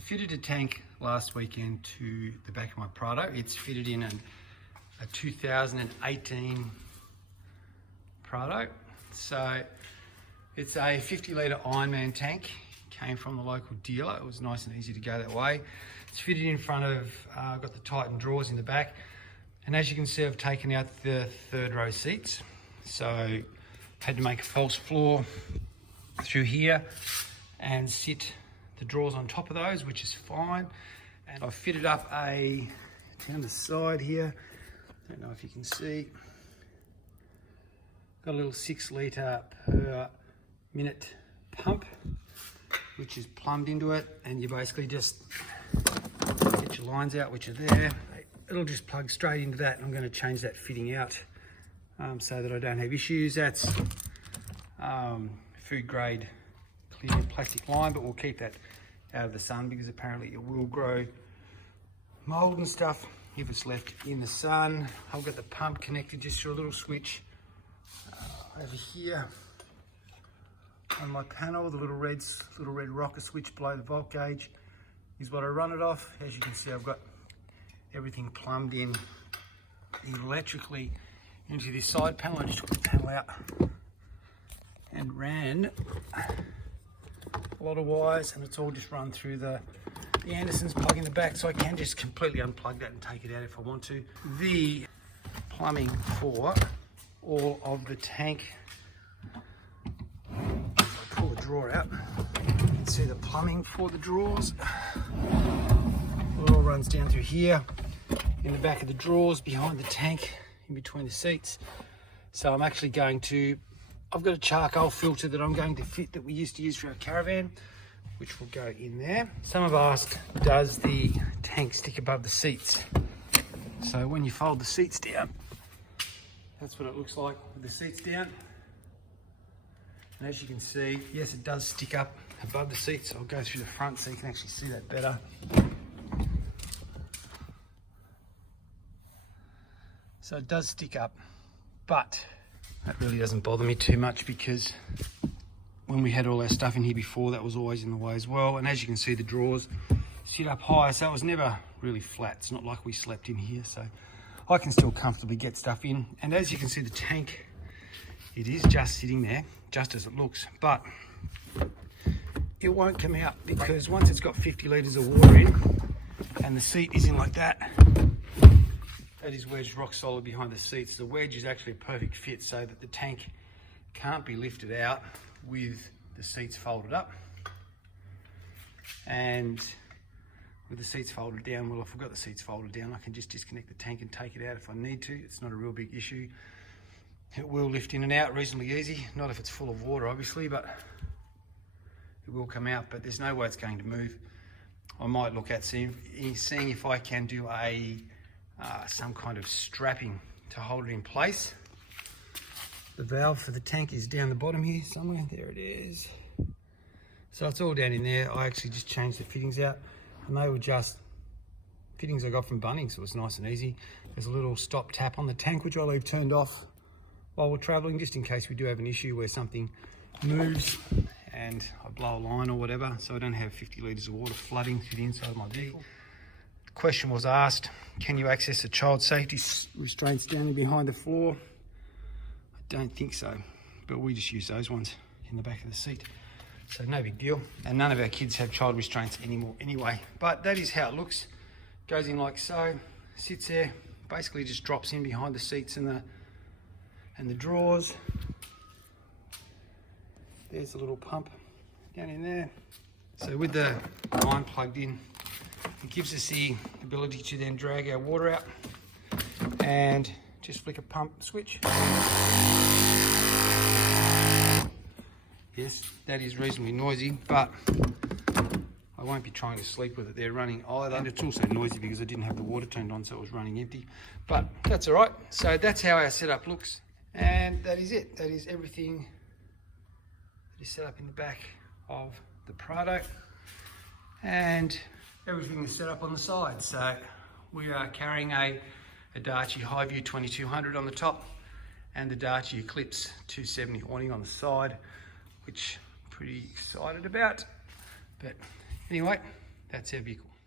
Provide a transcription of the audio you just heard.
I fitted a tank last weekend to the back of my Prado. It's fitted in a 2018 Prado. So it's a 50 litre Ironman tank. Came from the local dealer. It was nice and easy to go that way. It's fitted in front of, I've got the Titan drawers in the back. And as you can see, I've taken out the third row seats. So had to make a false floor through here and sit the drawers on top of those, which is fine. And I've fitted up down the side here, don't know if you can see, got a little 6 litre per minute pump, which is plumbed into it, and you basically just get your lines out, which are there. It'll just plug straight into that. I'm going to change that fitting out so that I don't have issues. That's food grade clear plastic line, but we'll keep that out of the sun because apparently it will grow mold and stuff if it's left in the sun. I've got the pump connected just through a little switch over here on my panel. The little red rocker switch below the volt gauge is what I run it off. As you can see, I've got everything plumbed in electrically into this side panel. I just took the panel out and ran a lot of wires, and it's all just run through the Anderson's plug in the back, so I can just completely unplug that and take it out if I want to. The plumbing for all of the tank, if I pull the drawer out, you can see the plumbing for the drawers. It all runs down through here, in the back of the drawers, behind the tank, in between the seats. So I'm actually I've got a charcoal filter that I'm going to fit that we used to use for our caravan, which will go in there. Some have asked, does the tank stick above the seats? So when you fold the seats down, that's what it looks like with the seats down. And as you can see, yes, it does stick up above the seats. I'll go through the front so you can actually see that better. So it does stick up, but that really doesn't bother me too much because when we had all our stuff in here before, that was always in the way as well. And as you can see, the drawers sit up high, so it was never really flat. It's not like we slept in here, so I can still comfortably get stuff in. And as you can see, the tank, it is just sitting there, just as it looks, but it won't come out because once it's got 50 litres of water in and the seat is in like that, that is wedged rock solid behind the seats. The wedge is actually a perfect fit so that the tank can't be lifted out with the seats folded up. And with the seats folded down, well, if I've got the seats folded down, I can just disconnect the tank and take it out if I need to. It's not a real big issue. It will lift in and out reasonably easy. Not if it's full of water, obviously, but it will come out, but there's no way it's going to move. I might look at seeing if I can do some kind of strapping to hold it in place. The valve for the tank is down the bottom here somewhere. There it is. So it's all down in there. I actually just changed the fittings out, and they were just fittings I got from Bunnings. So it was nice and easy. There's a little stop tap on the tank, which I leave turned off while we're traveling, just in case we do have an issue where something moves and I blow a line or whatever, so I don't have 50 litres of water flooding through the inside of my vehicle. The question was asked, can you access the child safety restraints down in behind the floor? I don't think so, but we just use those ones in the back of the seat. So no big deal. And none of our kids have child restraints anymore anyway. But that is how it looks. Goes in like so, sits there, basically just drops in behind the seats and the drawers. There's the little pump down in there. So with the line plugged in, it gives us the ability to then drag our water out and just flick a pump switch. Yes, that is reasonably noisy, but I won't be trying to sleep with it there running either. And it's also noisy because I didn't have the water turned on, so it was running empty. But that's all right. So that's how our setup looks. And that is it. That is everything that is set up in the back of the Prado. And everything is set up on the side. So we are carrying a Dacia Highview 2200 on the top and the Dacia Eclipse 270 awning on the side, which I'm pretty excited about. But anyway, That's our vehicle.